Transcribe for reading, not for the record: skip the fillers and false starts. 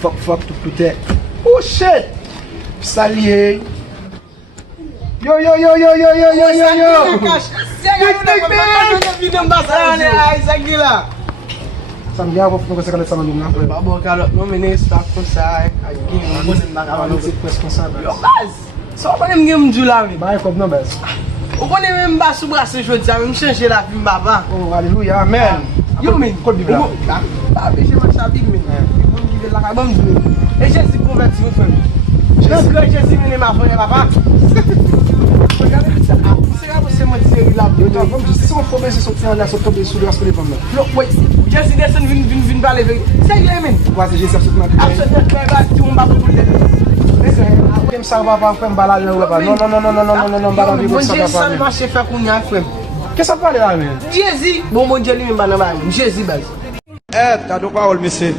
Fuck tout peut-être. Oh shit! Salier. Yo. Sa mwen yon pou se kane sa nan yon nan. Babo kalot mwen mene staf kon sa ay gen mwen konen baka Awan nou se pres kon sa. Yo baz, so konen mgen mdjou la mi. Ba yon kob nan bez. Ou konen mwen mba sou brase jodi a mwen chanje la fi mbaba. Oh, hallelujah, amen. Yo men, Kod bibla. Ba beje man sa big men. Mwen give la ka bon mdjou. E Jezi konverti mwen fèm. Jezi mene ma fone papa. Se mwen seri la Yo nan, se son fome se soti an la sot tobe sou le rasko de fom nan. No, wait. Jezi desen vin bale vek. Se yon men. Kwa se jesi absolutman. Absolutman kwen ba ti mwen ba pou pou lede. Kem sa va pa fèm balal nan ou pa. Non, balal bi Bon sa Dieu pa pa. seulement chef fait qu'on y a frère. Qu'est-ce que ça parle là, men? Jésus, bon Dieu lui même pas dans Jésus base. T'as de quoi, monsieur?